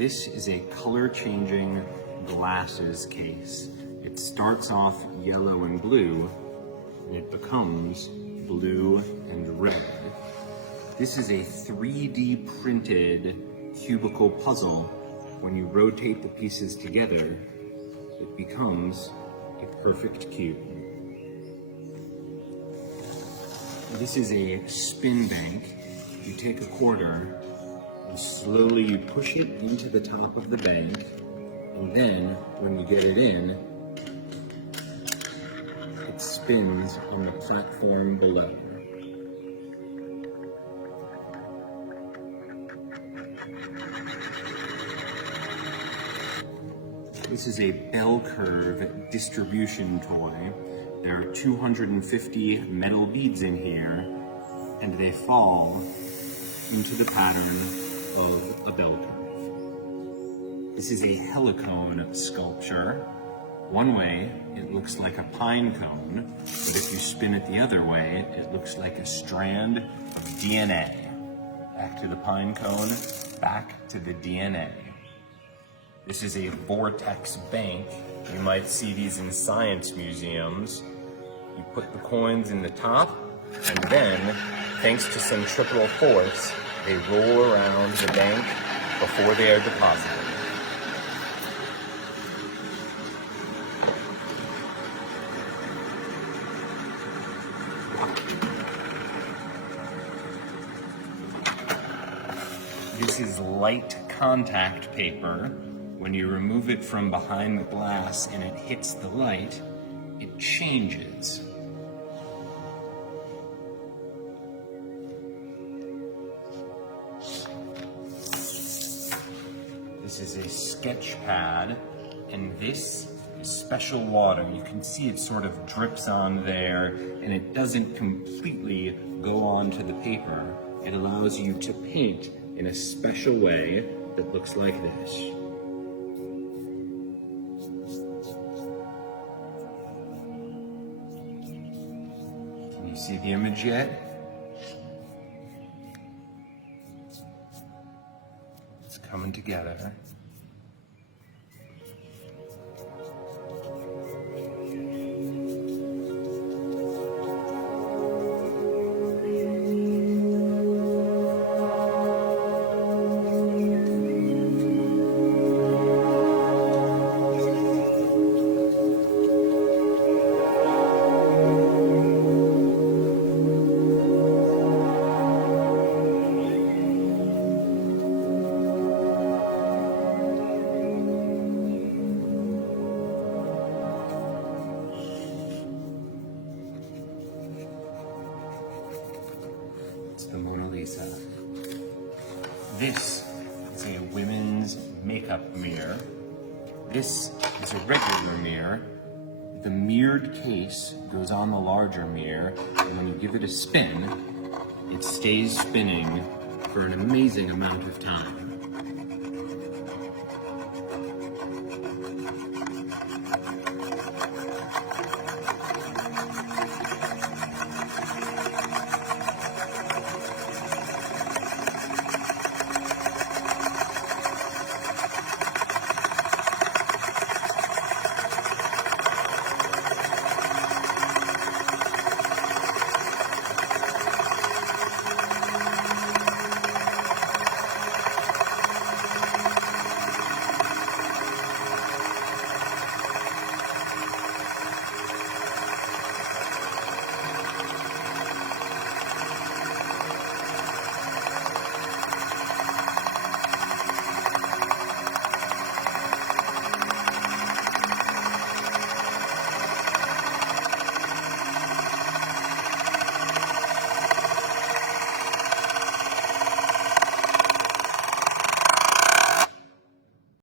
This is a color-changing glasses case. It starts off yellow and blue, and it becomes blue and red. This is a 3D printed cubicle puzzle. When you rotate the pieces together, it becomes a perfect cube. This is a spin bank. You take a quarter, and slowly you push it into the top of the bank, and then when you get it in, it spins on the platform below. This is a bell curve distribution toy. There are 250 metal beads in here, and they fall into the pattern of a bell curve. This is a helicone sculpture. One way, it looks like a pine cone, but if you spin it the other way, it looks like a strand of DNA. Back to the pine cone, back to the DNA. This is a vortex bank. You might see these in science museums. You put the coins in the top, and then, thanks to centripetal force, they roll around the bank before they are deposited. This is light contact paper. When you remove it from behind the glass and it hits the light, it changes. This is a sketch pad, and this is special water. You can see it sort of drips on there, and it doesn't completely go onto the paper. It allows you to paint in a special way that looks like this. Can you see the image yet? It's coming together. The Mona Lisa. This is a women's makeup mirror. This is a regular mirror. The mirrored case goes on the larger mirror, and when you give it a spin, it stays spinning for an amazing amount of time.